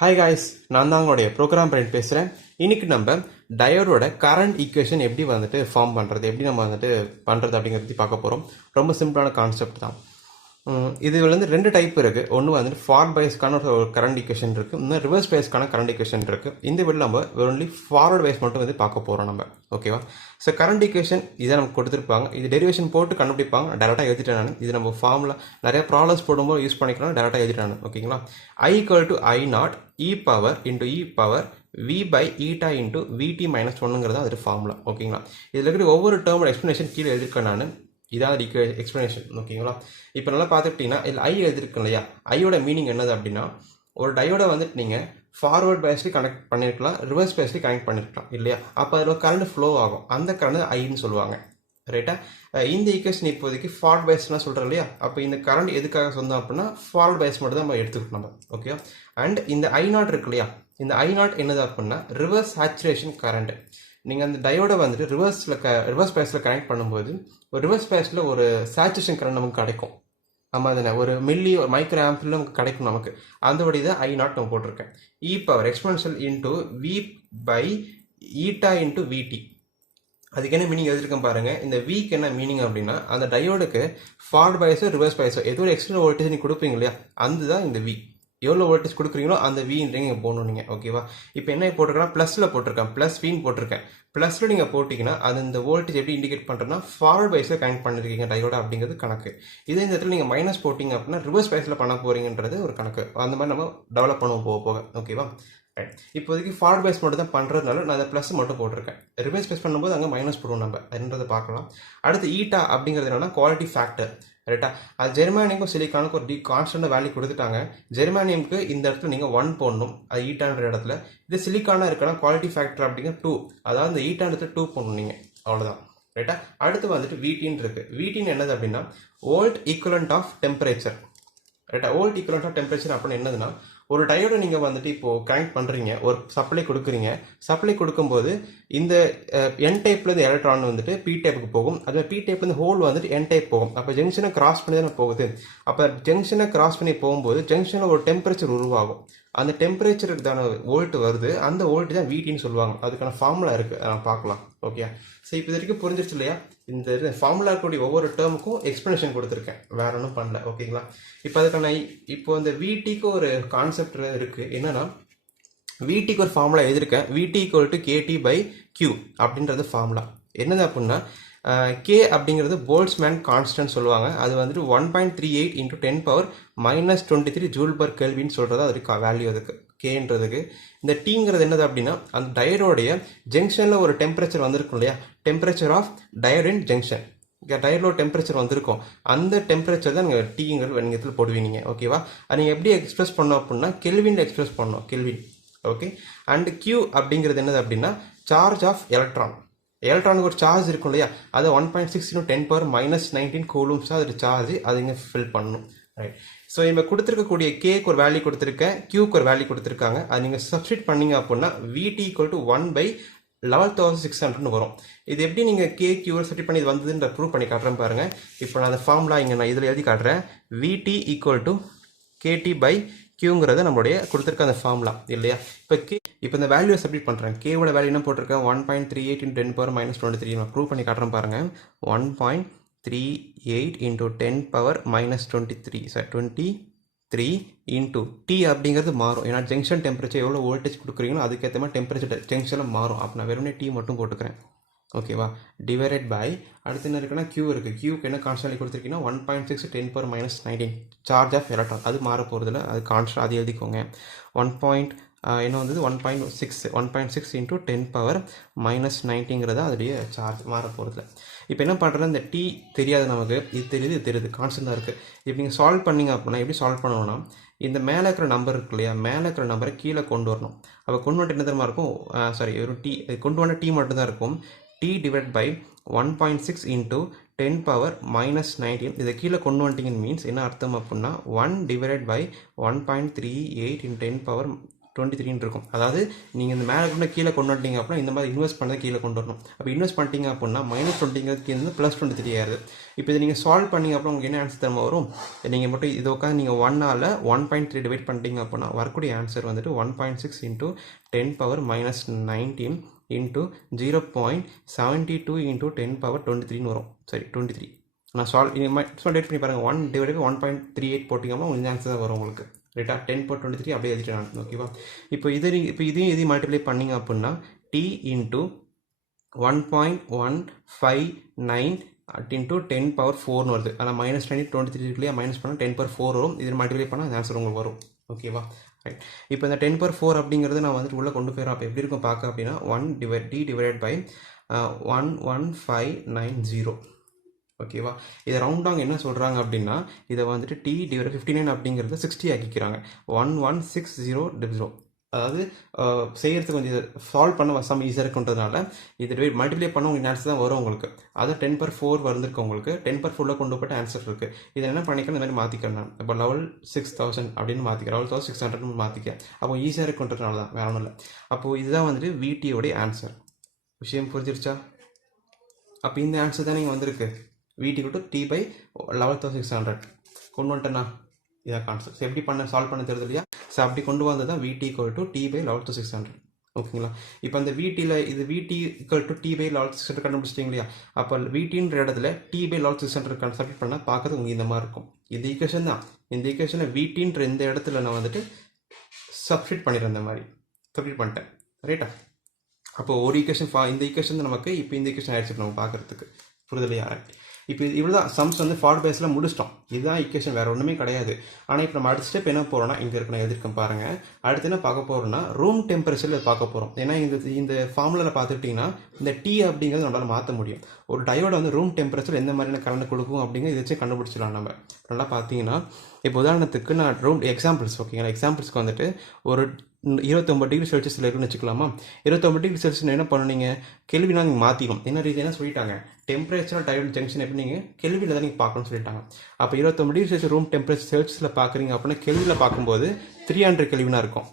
Hi guys, நான் தான் உங்களுடைய ப்ரோக்ராம் பிரைன் பேசுகிறேன். இன்னைக்கு நம்ம டயோடோட கரண்ட் ஈக்குவேஷன் எப்படி வந்துட்டு ஃபார்ம் பண்ணுறது, எப்படி நம்ம வந்துட்டு பண்ணுறது அப்படிங்கிறத பற்றி பார்க்க போகிறோம். ரொம்ப சிம்பிளான கான்செப்ட் தான். இது வந்து ரெண்டு டைப் இருக்குது. ஒன்று வந்துட்டு ஃபார்வர்ட் பைஸ்க்கான ஒரு கரண்ட் ஈக்குவேஷன் இருக்குது, இன்னும் ரிவர்ஸ் பைஸ்க்கான கரண்ட் ஈக்குவேஷன் இருக்குது. இந்த வீடியோ நம்ம ஒன்லி ஃபார்வர்ட் பைஸ் மட்டும் வந்து பார்க்க போகிறோம் நம்ம. ஓகேவா? ஸோ கரண்ட் ஈக்குவேஷன் இதை நமக்கு கொடுத்துருப்பாங்க. இது டெரிவேஷன் போட்டு கண்டுபிடிப்பாங்க. டேரெக்டாக எழுதிட்டேன் நான். இது நம்ம ஃபார்மில் நிறைய ப்ராப்ளம்ஸ் போடும்போது யூஸ் பண்ணிக்கலாம். டேரெக்டாக எழுதிட்டேன் நான். ஓகேங்களா? I equal to I naught e power into e power v by eta into vt minus 1ங்கிறது அது ஃபார்முலா. ஓகேங்களா? இதில் இருக்கிற ஒவ்வொரு டேர்மோட எக்ஸ்ப்ளனேஷன் கீழே எழுதிருக்கேன் நான். இதான் எக்ஸ்ப்ளனேஷன். ஓகேங்களா? இப்போ நல்லா பார்த்துக்கிட்டிங்கன்னா இதில் ஐ எழுதிருக்கு இல்லையா, ஐயோட மீனிங் என்னது அப்படின்னா, ஒரு டயோட வந்துட்டு நீங்கள் ஃபார்வர்ட் பேஸ்லி கனெக்ட் பண்ணியிருக்கலாம், ரிவர்ஸ் பேஸ்லி கனெக்ட் பண்ணியிருக்கலாம் இல்லையா. அப்போ அதில் கரண்ட் ஃப்ளோ ஆகும். அந்த கரண்ட் ஐன்னு சொல்லுவாங்க. ரைட்டா? இந்த ஈக்குவேஷன் இப்போதைக்கு ஃபார்வர்ட் பைஸ்லாம் சொல்கிறோம் இல்லையா. அப்போ இந்த கரண்ட் எதுக்காக சொந்தம் அப்படின்னா ஃபார்வர்ட் பைஸ் மட்டும் தான் நம்ம எடுத்துக்கணும் நம்ம. ஓகே. அண்ட் இந்த ஐ நாட் இருக்கு இல்லையா, இந்த ஐ நாட் என்னது அப்படின்னா ரிவர்ஸ் சேச்சுரேஷன் கரண்ட். நீங்கள் அந்த டயோட வந்துட்டு ரிவர்ஸ் பைஸில் கனெக்ட் பண்ணும்போது ஒரு ரிவர்ஸ் பைஸில் ஒரு சேச்சுரேஷன் கரண்ட் நமக்கு கிடைக்கும். நம்ம அதில் ஒரு ஒரு மைக்ரோ ஆம்பில் நமக்கு கிடைக்கும் நமக்கு. அந்தபடி தான் ஐ நாட் நம்ம போட்டிருக்கேன். E power exponential into V by eta into VT. அதுக்கு என்ன மீனிங் எழுதிருக்கேன் பாருங்க. இந்த வீக் என்ன மீனிங் அப்படின்னா, அந்த டயோடுக்கு ஃபார்வர்ட் பைஸோ ரிவர்ஸ் பைஸோ ஏதோ ஒரு எக்ஸ்ட்ரா வோல்டேஜ் நீ கொடுப்பீங்க இல்லையா, அந்த தான் இந்த வி. எவ்வளோ வோல்டேஜ் கொடுக்குறீங்களோ அந்த வீன்றீங்க இங்கே போகணும் நீங்கள். ஓகேவா? இப்போ என்ன போட்டிருக்கேன்னா ப்ளஸில் போட்டிருக்கேன், ப்ளஸ் வீன் போட்டிருக்கேன். ப்ளஸில் நீங்கள் போட்டிங்கன்னா அது இந்த வோல்டேஜ் எப்படி இண்டிகேட் பண்ணுறேன்னா ஃபார்வர்ட் பைஸில் கனெக்ட் பண்ணிருக்கீங்க டயோட அப்படிங்கிறது கணக்கு. இதே இந்த இடத்துல நீங்கள் மைனஸ் போட்டிங்க அப்படின்னா ரிவர்ஸ் பைஸில் பண்ண போகிறீங்கன்றது ஒரு கணக்கு. அந்த மாதிரி நம்ம டெவலப் பண்ணுவோம் போக போக. ஓகேவா? இப்போதைக்கு ஃபார்வர்ட் பைஸ் மட்டும் தான் பண்ணுறதுனால நான் அதை ப்ளஸ் மட்டும் போட்டிருக்கேன். ரிவர்ஸ் பைஸ் பண்ணும்போது அங்கே மைனஸ் போடுவோம் நம்ம. அதுன்றதை பார்க்கலாம். அடுத்து ஈட்டா அப்படிங்கிறது என்னன்னா குவாலிட்டி ஃபேக்டர். ரைட்டா? அது ஜெர்மானியமுக்கும் சிலிக்கானுக்கு ஒரு கான்ஸ்டன்ட் வேல்யூ கொடுத்துட்டாங்க. ஜெர்மானியமுக்கு இந்த இடத்துல நீங்கள் 1 போடணும், அது ஈட்டான்ற இடத்துல. இது சிலிக்கானா இருக்குன்னா குவாலிட்டி ஃபேக்டர் அப்படிங்கிற 2, அதாவது இந்த ஈட்டான்றதுல 2 போடணும் நீங்கள். அவ்வளோதான். ரைட்டா? அடுத்து வந்துட்டு வீட்டின்னு இருக்கு. வீட்டின்னு என்னது அப்படின்னா வோல்ட் ஈக்குவலண்ட் ஆஃப் டெம்பரேச்சர். ரைட்டா? வோல்ட் ஈக்குவலண்ட் ஆஃப் டெம்பரேச்சர் அப்படின்னு என்னதுன்னா, ஒரு டயோட நீங்கள் வந்துட்டு இப்போது கனெக்ட் பண்ணுறீங்க, ஒரு சப்ளை கொடுக்குறீங்க. சப்ளை கொடுக்கும்போது இந்த என் டைப்லேருந்து எலக்ட்ரான் வந்துட்டு பி டைப்புக்கு போகும். அது பி டைப்லேருந்து ஹோல் வந்துட்டு என் டைப் போகும். அப்போ ஜங்ஷனை கிராஸ் பண்ணி தானே போகுது. அப்போ ஜங்ஷனை கிராஸ் பண்ணி போகும்போது ஜங்ஷனில் ஒரு டெம்பரேச்சர் உருவாகும். அந்த டெம்பரேச்சருக்கு தானே வோல்ட் வருது. அந்த வோல்ட் தான் வீட்டின்னு சொல்லுவாங்க. அதுக்கான ஃபார்முலா இருக்குது, அதை பார்க்கலாம். ஓகே. ஸோ இப்போ இது வரைக்கும் புரிஞ்சிருச்சு இல்லையா? இந்த ஃபார்முலா கூடிய ஒவ்வொரு டேர்முக்கும் எக்ஸ்பிளனேஷன் கொடுத்துருக்கேன், வேற ஒன்றும் பண்ணல. ஓகேங்களா? இப்போ அதுக்கான இப்போ இந்த விடிக்கு ஒரு கான்செப்ட் இருக்குது. என்னன்னா, விடிக்கு ஒரு ஃபார்முலா எழுதியிருக்கேன். VD equal to KD by Q அப்படின்றது ஃபார்முலா. என்னது அப்படின்னா, கே அப்படிங்கிறது போல்ட்ஸ்மேன் கான்ஸ்டன்ட் சொல்லுவாங்க. அது வந்துட்டு 1.38 into 10 power minus 23 joule per கெல்வின்னு சொல்கிறது அதுக்கு வேல்யூ. அதுக்கு கேன்றதுக்கு இந்த டீங்கிறது என்னது அப்படின்னா, அந்த டயோடைய ஜங்ஷனில் ஒரு டெம்பரேச்சர் வந்திருக்கும் இல்லையா, temperature of diode in junction. Diode temperature வந்திருக்கும். அந்த டெம்பரேச்சர் தான் நீங்கள் டீங்கிறது வணிகத்தில் போடுவீங்க. ஓகேவா? அது நீங்கள் எப்படி எக்ஸ்பிரஸ் பண்ணோம் அப்படின்னா கெல்வின் எக்ஸ்பிரஸ் பண்ணோம், கெல்வின். ஓகே. அண்ட் கியூ அப்படிங்கிறது என்னது அப்படின்னா சார்ஜ் ஆஃப் எலக்ட்ரான். எலக்ட்ரானுக்கு ஒரு சார்ஜ் இருக்கும் இல்லையா, அது 1.6 × 10 பவர் மைனஸ் 19 கூலூம்ஸ் தான் அது சார்ஜ். அது இங்கே ஃபில் பண்ணணும். ரைட்? ஸோ இப்போ கொடுத்துருக்கக்கூடிய கேக்கு ஒரு வேல்யூ கொடுத்துருக்கேன், கியூக்கு ஒரு வேல்யூ கொடுத்துருக்காங்க. அது நீங்கள் சப்ஸ்டிட் பண்ணீங்க அப்படின்னா விடி ஈக்குவல் டு 1/11,600 வரும். இது எப்படி நீங்கள் கே கியூ சப்ஸ்டிட் பண்ணி இது வந்ததுன்ற ப்ரூவ் பண்ணி காட்டுறேன் பாருங்கள். இப்போ நான் அந்த ஃபார்முலா இங்கே நான் இதில் எழுதி காட்டுறேன். விடி ஈக்குவல் டு கேடி பை கியூங்கிறத நம்மளுடைய கொடுத்துருக்க அந்த ஃபார்முலா இல்லையா. இப்போ இந்த வேல்யூ சப்மிட் பண்ணுறேன். கேவோட வேல்யூ என்ன போட்டிருக்கேன், 1.38 × 10 பவர் மைனஸ் 23. நான் ப்ரூவ் பண்ணி காட்டுறேன் பாருங்கள். 1.38 × 10 பவர் மைனஸ் 23 இன்டூ டி அப்படிங்கிறது மாறும். ஏன்னா ஜங்ஷன் டெம்பரேச்சர் எவ்வளோ வோல்டேஜ் கொடுக்குறீங்களோ அதுக்கேற்ற மாதிரி டெம்பரேச்சர் ஜங்ஷனில் மாறும். அப்போ நான் வெறுமனே டி மட்டும் போட்டுக்கிறேன். ஓகேவா? டிவைடட் பை அடுத்து என்ன இருக்குன்னா கியூ இருக்குது. கியூக்கு என்ன கான்ஸ்டன்ட் கொடுத்துருக்கீங்கன்னா 1.6 × 10 power minus 19 charge of electron. அது மாற போகிறதுல அது கான்ஸ்டன்ட், அது எழுதிக்கோங்க. என்ன வந்தது 1.6 இன்டூ 10 பவர் மைனஸ் 19ங்கிறத அதோடைய சார்ஜ் மாற போகிறதுல. இப்போ என்ன பண்ணுறேன்னா, இந்த டி தெரியாது நமக்கு, இது தெரியுது கான்ஸ்டன்ட் இருக்குது. இப்போ நீங்கள் சால்வ் பண்ணிங்க அப்படின்னா எப்படி சால்வ் பண்ணணும்னா, இந்த மேலே இருக்கிற நம்பர் இருக்கு இல்லையா, மேலே இருக்கிற நம்பரை கீழே கொண்டு வரணும். அப்போ கொண்டு வந்துட்டு என்ன தெரியுமா இருக்கும், ஒரு டி கொண்டு வந்த டி மட்டும்தான் இருக்கும். t divided by 1.6 into 10 power minus 19. இதை கீழே கொண்டு வந்துட்டீங்கன்னு மீன்ஸ் என்ன அர்த்தம் அப்படின்னா 1 divided by 1.38 in 10 power 23 இருக்கும். அதாவது நீங்கள் இந்த மேலே கொண்டு கீழே கொண்டு வந்துட்டீங்க அப்படின்னா இந்த மாதிரி இன்வெஸ்ட் பண்ணதை கீழே கொண்டு வரணும். அப்போ இன்வெஸ்ட் பண்ணிட்டீங்க அப்படின்னா -20ங்கிறது கீழே இருந்து +23 ஆயிடுது. இப்போ இதை நீங்கள் சால்வ் பண்ணிங்க அப்படின்னா உங்களுக்கு என்ன ஆன்சர் தரமா வரும்? நீங்கள் மட்டும் இது உட்காந்து நீங்கள் 1ஆல் 1.3 டிவைட் பண்ணிட்டீங்க அப்படின்னா வரக்கூடிய ஆன்சர் வந்துட்டு 1.6 × 10⁻−19 இன்ட்டு 0.72 × 10⁻23 வரும். சரி 23 நான் டேட் பண்ணி பாருங்கள். 1 / 1.38 போட்டிங்கன்னா உங்களுக்கு ஆன்சர் தான் வரும் உங்களுக்கு. ரைட்டா 10/23 அப்படியே எழுதிட்டேன் நான். ஓகேவா? இப்போ இதையும் மல்டிப்ளை பண்ணிங்க அப்படின்னா t × 1.159 × 10⁻4 வருது. ஆனால் -23 இருக்குல்லையா, மைனஸ் பண்ணால் 10⁻4 வரும். இதில் மல்டிப்ளை பண்ணால் அந்த ஆன்சர் உங்களுக்கு வரும். ஓகேவா? ரைட். இப்போ இந்த 10⁻4 அப்படிங்கிறது நான் வந்துட்டு உள்ளே கொண்டு போயிடும். அப்போ எப்படி இருக்கும் பார்க்க அப்படின்னா 1/d/11590. ஓகேவா? இதை ரவுண்டாக என்ன சொல்கிறாங்க அப்படின்னா இதை வந்துட்டு t/59 அப்படிங்கிறத 60 ஆக்கிக்கிறாங்க. 11600. அதாவது செய்கிறதுக்கு கொஞ்சம் சால்வ் பண்ண சம் ஈஸியாக இருக்குன்றதுனால இது மல்டிப்ளை பண்ண உங்களுக்கு ஆன்சர் தான் வரும் உங்களுக்கு. அதை 10⁻4 வந்துருக்கு உங்களுக்கு. 10⁻4 கொண்டு போய்ட்டு ஆன்சர் இருக்குது. இதை என்ன பண்ணிக்கலாம், இந்த மாதிரி மாற்றிக்கிறேன் நான். இப்போ 6000 அப்படின்னு மாற்றிக்கிறேன், 12600 மாற்றிக்க. அப்போ ஈஸியாக இருக்குன்றதுனால தான், வேற ஒன்றும் இல்லை. அப்போது இதுதான் வந்துட்டு VT-யோடைய ஆன்சர். விஷயம் புரிஞ்சிருச்சா? அப்போ இந்த ஆன்சர் தான் நீங்கள் வந்திருக்கு. VT = t/11600 கொண்டு வந்துட்டேன்னா இதான் கான்செப்ட். எப்படி சால்வ் பண்ண தெரியுது இல்லையா? ஸோ அப்படி கொண்டு வந்தது தான் VT = t/11600. ஓகேங்களா? இப்போ அந்த VT = t/11600 கண்டுபிடிச்சிட்டிங்க இல்லையா? அப்போ VTன்ற இடத்துல t/11600 சப்ஸ்டிட் பண்ணால் பார்க்கறது உங்களுக்கு இந்த மாதிரி இருக்கும். இந்த ஈக்குவேஷன் தான். இந்த ஈக்குவேஷனை VTன்ற இந்த இடத்துல நான் வந்துட்டு சப்ஸ்டிட் பண்ணிடுறேன். இந்த மாதிரி சப்ஸ்டிட் பண்ணிட்டேன். ரைட்டா? அப்போ ஒரு ஈக்குவேஷன் இந்த ஈக்குவேஷன் நமக்கு இப்போ இந்த ஈக்குவேஷன் ஆயிடுச்சு நம்ம பார்க்கறதுக்கு. புரிதலையா? ரைட். இப்போ இவ்வளோ தான் சம்ஸ் வந்து ஃபார்வர்ட் பேஸில் முடிச்சிட்டோம். இதுதான் ஈக்குவேஷன், வேறு ஒன்றுமே கிடையாது. ஆனால் இப்போ நம்ம அடுத்த ஸ்டெப் என்ன போகிறோம்னா, இங்கே இருக்க நான் எழுதிருக்கேன் பாருங்கள். அடுத்து என்ன பார்க்க போகிறோம்னா ரூம் டெம்பரேச்சரில் பார்க்க போகிறோம். ஏன்னா இந்த ஃபார்முலாவில் பார்த்துக்கிட்டிங்கன்னா இந்த T அப்படிங்கிறது நம்மளால் மாற்ற முடியும். ஒரு டயோட வந்து ரூம் டெம்பரேச்சர் எந்த மாதிரியான கரண்ட் கொடுக்கும் அப்படிங்கிறது இதை வச்சு கண்டுபிடிச்சிடலாம் நம்ம. நல்லா பார்த்தீங்கன்னா இப்போ உதாரணத்துக்கு நான் ரூம் எக்ஸாம்பிள்ஸ், ஓகேங்களா? எக்ஸாம்பிள்ஸ்க்கு வந்துட்டு ஒரு 29°C இருக்குன்னு வச்சுக்கலாமா? 29°C என்ன பண்ணுவீங்க, கெல்வினா நீங்கள் மாற்றிக்கணும். என்ன ரீதியாக சொல்லிட்டாங்க, டெம்பரேச்சர் டயோட் ஜங்ஷன் எப்படி நீங்கள் கெல்வியில் தான் நீங்கள் பார்க்கணும்னு சொல்லிட்டாங்க. அப்போ 29°C ரூம் டெம்பரேச்சர் செல்சியஸில் பார்க்குறீங்க அப்படின்னா கெல்வியில் பார்க்கும்போது 300 கெல்வினாக இருக்கும்.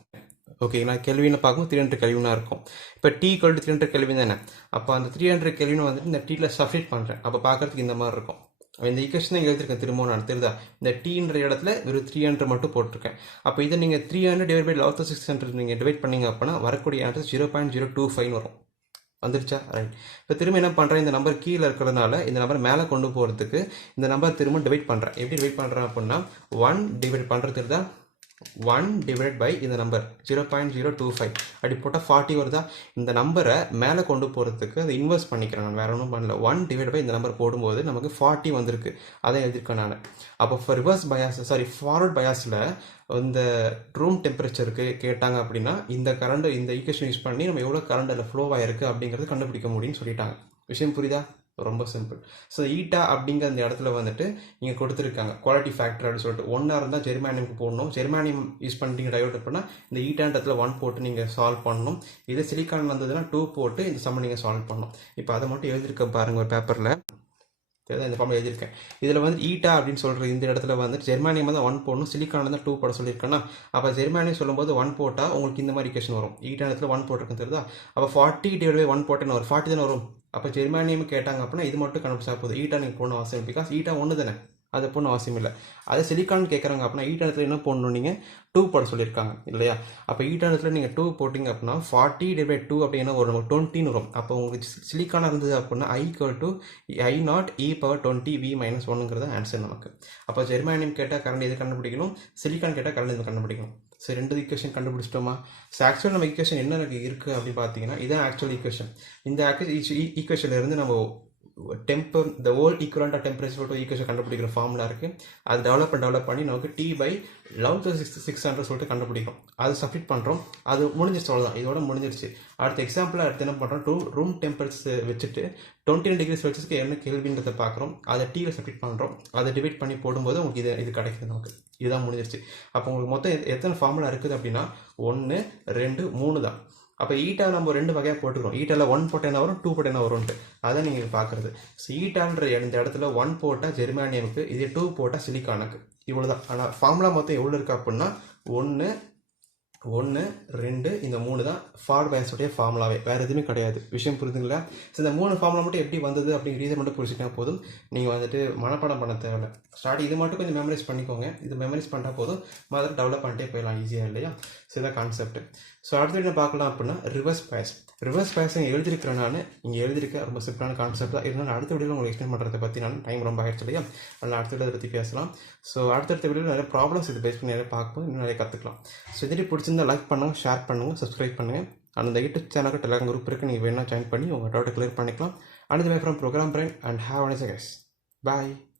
ஓகேங்களா? கெல்வினில் பார்க்கும் 300 கெல்வினாக இருக்கும். இப்போ T = 300 கெல்வின் தானே. அப்போ அந்த 300 கெல்வினை வந்துட்டு இந்த Tயில் சப்ஸ்டிட் பண்ணுறேன். அப்போ பார்க்கறதுக்கு இந்த மாதிரி இருக்கும். இந்த ஈக்குவேஷன் தான் எழுதிருக்கேன். திரும்ப நான் தெரியுதா? இந்த Tன்ற இடத்துல வெறும் 300 மட்டும் போட்டிருக்கேன். அப்போ இதை நீங்கள் 300 / 11600 நீங்கள் டிவைட் பண்ணீங்க அப்படின்னா வரக்கூடிய ஆன்சர் 0.025 வரும். வந்துருச்சா? ரைட். இப்போ திரும்ப என்ன பண்ணுறேன், இந்த நம்பர் கீழே இருக்கிறதுனால இந்த நம்பர் மேலே கொண்டு போகிறதுக்கு இந்த நம்பர் திரும்ப டிவைட் பண்ணுறேன். எப்படி டிவைட் பண்ணுறேன் அப்படின்னா 1 டிவைட் பண்ணுறது தான் 1 / இந்த நம்பர் 0.025 அப்படி போட்டால் 40 வருதா? இந்த நம்பரை மேலே கொண்டு போகிறதுக்கு அதை இன்வெஸ்ட் பண்ணிக்கிறேன் நான், வேற ஒன்றும் பண்ணல. 1 / இந்த நம்பர் போடும்போது நமக்கு 40 வந்திருக்கு. அதை எழுதியிருக்கேன் நான். அப்போ ஃபார்வர்ட் பயாஸில் இந்த ரூம் டெம்பரேச்சருக்கு கேட்டாங்க அப்படின்னா இந்த ஈக்குவேஷன் யூஸ் பண்ணி நம்ம எவ்வளோ கரண்ட் அதில் ஃப்ளோ ஆயிருக்கு அப்படிங்கிறது கண்டுபிடிக்க முடியும்னு சொல்லிட்டாங்க. விஷயம் புரியுதா? ரொம்ப சிம்பிள். ஸோ ஈட்டா அப்படிங்கிற அந்த இடத்துல வந்துட்டு நீங்கள் கொடுத்துருக்காங்க குவாலிட்டி ஃபேக்டர் அப்படின்னு சொல்லிட்டு 1 இருந்தால் ஜெர்மானியமுக்கு போடணும். ஜெர்மானியம் யூஸ் பண்ணிட்டீங்க டயோட் அப்படின்னா இந்த ஈட்டான்றதுல 1 போட்டு நீங்கள் சால்வ் பண்ணணும். இதே சிலிக்கான் வந்ததுன்னா 2 போட்டு இந்த சம்ம நீங்கள் சால்வ் பண்ணணும். இப்போ அதை மட்டும் எழுதியிருக்க பாருங்கள் ஒரு பேப்பரில். இந்த ஃபார்ம் எழுதியிருக்கேன். இதில் வந்து ஈட்டா அப்படின்னு சொல்கிற இந்த இடத்துல வந்துட்டு ஜெர்மானியம் தான் 1 போடணும், சிலிக்கான் தான் 2 போட சொல்லியிருக்கேன்னா அப்போ ஜெர்மானியம் சொல்லும்போது 1 போட்டால் உங்களுக்கு இந்த மாதிரி ஈக்குவேஷன் வரும். ஈட்டா இடத்துல 1 போட்டிருக்குன்னு தெரியுதா? அப்போ 40 / 1 போட்டேன்னு வரும். 40 தானே வரும். அப்போ ஜெர்மானியம் கேட்டாங்க அப்படின்னா இது மட்டும் கண்டுபிடிச்சா போதும். ஈட்டா நீங்கள் போடணும் அவசியம், பிகாஸ் ஈட்டா 1 தானே, அது போடணும் அவசியம் இல்லை. அதே சிலிக்கான் கேட்குறாங்க அப்படின்னா ஈட்டா இடத்துல என்ன போடணும், நீங்கள் 2 போட சொல்லியிருக்காங்க இல்லையா? அப்போ ஈட்டா இடத்துல நீங்கள் 2 போட்டிங்க அப்படின்னா 40 / 2 அப்படின்னா ஒரு 20 வரும். அப்போ உங்களுக்கு சிலிக்கானாக இருந்தது அப்படின்னா I = I0 e⁻20v−1ங்கிறது ஆன்சர் நமக்கு. அப்போ ஜெர்மானியம் கேட்டால் கரண்ட் எது கண்டுபிடிக்கணும், சிலிக்கான் கேட்டால் கரண்ட் எது கண்டுபிடிக்கணும். சரி, 2 ஈக்குவேஷன் கண்டுபிடிச்சிட்டோமா? ஸோ ஆக்சுவல் நம்ம ஈக்குவேஷன் என்ன இருக்குது அப்படின்னு பார்த்தீங்கன்னா இதான் ஆக்சுவல் ஈக்குவேஷன். இந்த ஈக்குவேஷன்ல இருந்து நம்ம the whole equivalent of temperature to equation கண்டுபிடிக்கிற ஃபார்முலா இருக்குது. அது டெவலப் பண்ணி நமக்கு T/11600 சொல்லிட்டு கண்டுபிடிக்கும். அது சப்ஸ்டிட் பண்ணுறோம். அது முடிஞ்சிருச்சு, அவ்வளோதான். இதோட முடிஞ்சிருச்சு. அடுத்த எக்ஸாம்பிளாக அடுத்து என்ன பண்ணுறோம், ரூம் டெம்பரேச்சர் வச்சுட்டு 29°C என்ன கேள்வின்றதை பார்க்குறோம். அதை Tயில் சப்ஸ்டிட் பண்ணுறோம். அதை டிவைட் பண்ணி போடும்போது உங்களுக்கு இது கிடைக்குது நமக்கு. இதுதான் முடிஞ்சிருச்சு. அப்போ உங்களுக்கு மொத்தம் எத்தனை ஃபார்முலா இருக்குது அப்படின்னா 1 2 3 தான். அப்போ ஈட்டா நம்ம 2 வகையாக போட்டுக்கிறோம். ஈட்டாவில் 1 போட்டால் என்ன வரும், 2 போட்டால் என்ன வரும்ன்ட்டு அதை நீங்கள் பார்க்குறது. ஸோ ஈட்டான்ற இந்த இடத்துல 1 போட்டால் ஜெர்மானியமுக்கு, இதே 2 போட்டால் சிலிக்கானுக்கு. இவ்வளோ தான். ஆனால் ஃபார்முலா மொத்தம் எவ்வளோ இருக்குது அப்படின்னா 1 1 2 இந்த 3 தான் ஃபார்வர்ட் பயாஸோடைய ஃபார்முலாவே, வேறு எதுவுமே கிடையாது. விஷயம் புரிதுங்களா? ஸோ இந்த 3 ஃபார்முலா மட்டும் எப்படி வந்தது அப்படிங்கிற ரீசன் மட்டும் புரிஞ்சுக்கிட்டா போதும். நீங்கள் வந்துட்டு மனப்பாடம் பண்ண தேவையில்லை. ஸ்டார்ட் இது மட்டும் கொஞ்சம் மெமரைஸ் பண்ணிக்கோங்க. இது மெமரைஸ் பண்ணிட்டா போதும், மாதிரி டெவலப் பண்ணிட்டே போயிடலாம் ஈஸியாக, இல்லையா? ஸோ இதான் கான்செப்ட். ஸோ அடுத்து என்ன பார்க்கலாம் அப்படின்னா ரிவர்ஸ் பயஸ். ரிவர்ஸ் பயஸ் இங்கே எழுதியிருக்கிறேன் நான், இங்கே எழுதியிருக்க ரொம்ப சிம்பிளான கான்செப்ட் தான். இருந்தாலும் அடுத்த வீடியோவில் உங்களுக்கு எக்ஸ்பிளைன் பண்ணுறதை பற்றி நான் டைம் ரொம்ப ஆயிடுச்சு இல்லையா, அதனால் அடுத்த வீடியோ அதை பற்றி பேசலாம். ஸோ அடுத்தடுத்த வீடியோவில் நிறைய ப்ராப்ளம்ஸ் இது பேஸ் பண்ணி நிறைய பார்க்கும்போது இன்னும் நிறைய கற்றுக்கலாம். ஸோ இது பிடிச்சிருந்தா லைக் பண்ணுங்கள், ஷேர் பண்ணுங்கள், சப்ஸ்கிரைப் பண்ணுங்கள். அந்த யூடியூப் சேனலுக்கு டெலிகிராம் குரூப் இருக்குது, நீங்கள் வேணால் ஜாயின் பண்ணி உங்கள் டவுட்டை கிளியர் பண்ணிக்கலாம். And we from program brain and have a nice day. Bye.